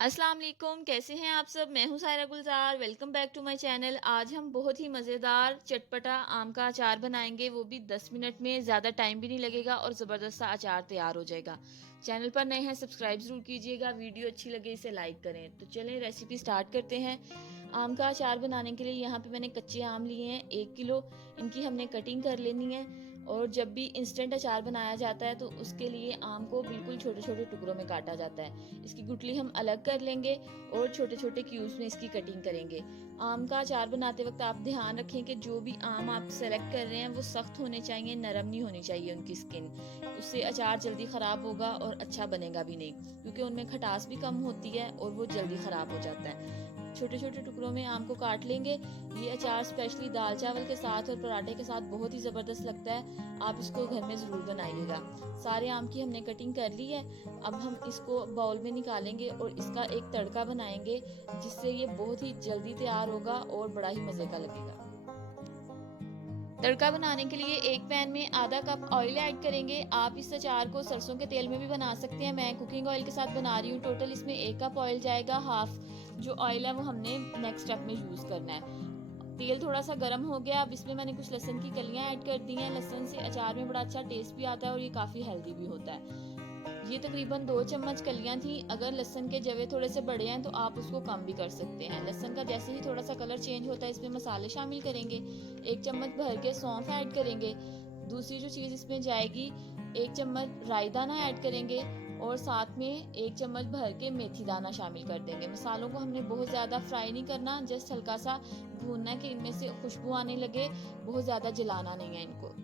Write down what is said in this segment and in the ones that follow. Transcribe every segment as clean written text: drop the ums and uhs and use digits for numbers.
अस्सलाम वालेकुम, कैसे हैं आप सब। मैं हूं Saira Gulzar. Welcome back to my channel. आज हम बहुत ही मज़ेदार चटपटा आम का अचार बनाएंगे, वो भी 10 मिनट में। ज़्यादा टाइम भी नहीं लगेगा और ज़बरदस्त सा अचार तैयार हो जाएगा। चैनल पर नए हैं सब्सक्राइब ज़रूर कीजिएगा। वीडियो अच्छी लगे इसे लाइक करें। तो चलें रेसिपी स्टार्ट करते हैं। आम का अचार बनाने के लिए यहाँ पे मैंने कच्चे आम लिए हैं 1 किलो। इनकी हमने कटिंग कर लेनी है। और जब भी इंस्टेंट अचार बनाया जाता है तो उसके लिए आम को बिल्कुल छोटे छोटे टुकड़ों में काटा जाता है। इसकी गुठली हम अलग कर लेंगे और छोटे छोटे क्यूब्स में इसकी कटिंग करेंगे। आम का अचार बनाते वक्त आप ध्यान रखें कि जो भी आम आप सेलेक्ट कर रहे हैं वो सख्त होने चाहिए, नरम नहीं होनी चाहिए उनकी स्किन। उससे अचार जल्दी ख़राब होगा और अच्छा बनेगा भी नहीं, क्योंकि उनमें खटास भी कम होती है और वो जल्दी ख़राब हो जाता है। छोटे छोटे टुकड़ों में आम को काट लेंगे। ये अचार स्पेशली दाल चावल के साथ और पराठे के साथ बहुत ही ज़बरदस्त लगता है। आप इसको घर में ज़रूर बनाइएगा। सारे आम की हमने कटिंग कर ली है। अब हम इसको बाउल में निकालेंगे और इसका एक तड़का बनाएंगे, जिससे ये बहुत ही जल्दी तैयार होगा और बड़ा ही मज़े का लगेगा। तड़का बनाने के लिए एक पैन में आधा कप ऑयल ऐड करेंगे। आप इस अचार को सरसों के तेल में भी बना सकते हैं। मैं कुकिंग ऑयल के साथ बना रही हूँ। टोटल इसमें 1 कप ऑयल जाएगा। हाफ जो ऑयल है वो हमने नेक्स्ट स्टेप में यूज़ करना है। तेल थोड़ा सा गर्म हो गया। अब इसमें मैंने कुछ लहसुन की कलियां ऐड कर दी हैं। लहसुन से अचार में बड़ा अच्छा टेस्ट भी आता है और ये काफ़ी हेल्दी भी होता है। ये तकरीबन 2 चम्मच कलियां थी। अगर लहसुन के जवे थोड़े से बड़े हैं तो आप उसको कम भी कर सकते हैं। लहसुन का जैसे ही थोड़ा सा कलर चेंज होता है इसमें मसाले शामिल करेंगे। 1 चम्मच भर के सौंफ ऐड करेंगे। दूसरी जो चीज़ इसमें जाएगी, 1 चम्मच राई दाना ऐड करेंगे और साथ में 1 चम्मच भर के मेथी दाना शामिल कर देंगे। मसालों को हमने बहुत ज़्यादा फ्राई नहीं करना, जस्ट हल्का सा भूनना है कि इनमें से खुशबू आने लगे। बहुत ज़्यादा जलाना नहीं है इनको।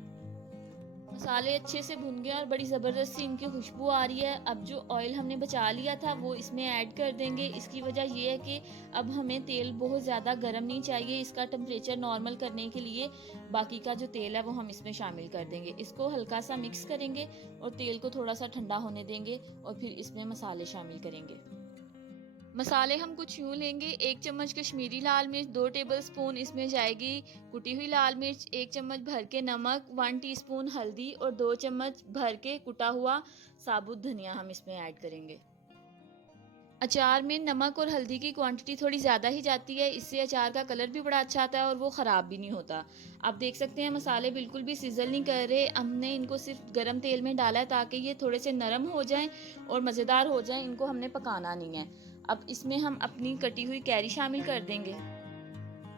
मसाले अच्छे से भुन गए और बड़ी ज़बरदस्त सी इनकी खुशबू आ रही है। अब जो ऑयल हमने बचा लिया था वो इसमें ऐड कर देंगे। इसकी वजह ये है कि अब हमें तेल बहुत ज़्यादा गर्म नहीं चाहिए। इसका टेम्परेचर नॉर्मल करने के लिए बाकी का जो तेल है वो हम इसमें शामिल कर देंगे। इसको हल्का सा मिक्स करेंगे और तेल को थोड़ा सा ठंडा होने देंगे और फिर इसमें मसाले शामिल करेंगे। मसाले हम कुछ यूँ लेंगे। 1 चम्मच कश्मीरी लाल मिर्च, 2 टेबल स्पून इसमें जाएगी कुटी हुई लाल मिर्च, 1 चम्मच भर के नमक, 1 टीस्पून हल्दी और 2 चम्मच भर के कुटा हुआ साबुत धनिया हम इसमें ऐड करेंगे। अचार में नमक और हल्दी की क्वांटिटी थोड़ी ज़्यादा ही जाती है। इससे अचार का कलर भी बड़ा अच्छा आता है और वो ख़राब भी नहीं होता। आप देख सकते हैं मसाले बिल्कुल भी सिजल नहीं कर रहे। हमने इनको सिर्फ गरम तेल में डाला है ताकि ये थोड़े से नरम हो जाएं और मज़ेदार हो जाएं। इनको हमने पकाना नहीं है। अब इसमें हम अपनी कटी हुई कैरी शामिल कर देंगे।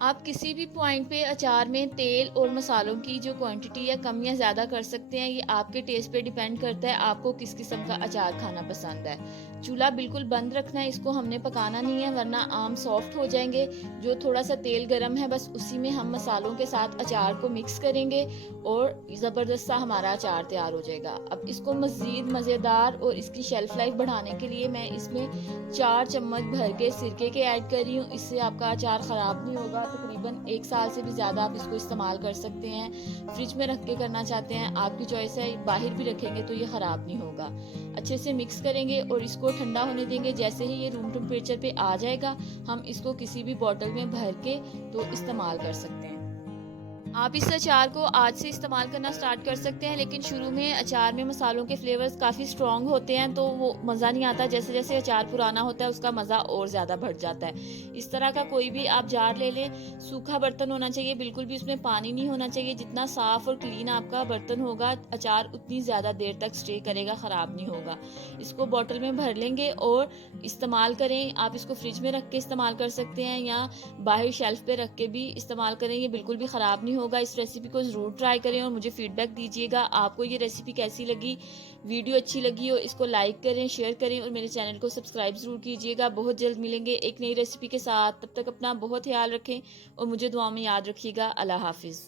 आप किसी भी पॉइंट पे अचार में तेल और मसालों की जो क्वांटिटी है कम या ज़्यादा कर सकते हैं। ये आपके टेस्ट पे डिपेंड करता है आपको किस किस्म का अचार खाना पसंद है। चूल्हा बिल्कुल बंद रखना है, इसको हमने पकाना नहीं है वरना आम सॉफ्ट हो जाएंगे। जो थोड़ा सा तेल गरम है बस उसी में हम मसालों के साथ अचार को मिक्स करेंगे और ज़बरदस्त सा हमारा अचार तैयार हो जाएगा। अब इसको मज़ीद मज़ेदार और इसकी शेल्फ़ लाइफ बढ़ाने के लिए मैं इसमें 4 चम्मच भर के सिरके के ऐड कर रही हूँ। इससे आपका अचार ख़राब नहीं होगा। तकरीबन 1 साल से भी ज़्यादा आप इसको इस्तेमाल कर सकते हैं। फ्रिज में रख के करना चाहते हैं आपकी चॉइस है। बाहर भी रखेंगे तो ये ख़राब नहीं होगा। अच्छे से मिक्स करेंगे और इसको ठंडा होने देंगे। जैसे ही ये रूम टेम्परेचर पे आ जाएगा हम इसको किसी भी बॉटल में भर के तो इस्तेमाल कर सकते हैं। आप इस अचार को आज से इस्तेमाल करना स्टार्ट कर सकते हैं, लेकिन शुरू में अचार में मसालों के फ्लेवर्स काफ़ी स्ट्रॉन्ग होते हैं तो वो मज़ा नहीं आता। जैसे जैसे अचार पुराना होता है उसका मज़ा और ज़्यादा बढ़ जाता है। इस तरह का कोई भी आप जार ले लें, सूखा बर्तन होना चाहिए, बिल्कुल भी उसमें पानी नहीं होना चाहिए। जितना साफ़ और क्लीन आपका बर्तन होगा अचार उतनी ज़्यादा देर तक स्टे करेगा, ख़राब नहीं होगा। इसको बॉटल में भर लेंगे और इस्तेमाल करें। आप इसको फ्रिज में रख के इस्तेमाल कर सकते हैं या बाहर शेल्फ पे रख के भी इस्तेमाल करें। ये बिल्कुल भी ख़राब नहीं होगा। इस रेसिपी को ज़रूर ट्राई करें और मुझे फीडबैक दीजिएगा आपको ये रेसिपी कैसी लगी। वीडियो अच्छी लगी हो इसको लाइक करें, शेयर करें और मेरे चैनल को सब्सक्राइब ज़रूर कीजिएगा। बहुत जल्द मिलेंगे एक नई रेसिपी के साथ। तब तक अपना बहुत ख्याल रखें और मुझे दुआ में याद रखिएगा। अल्लाह हाफिज़।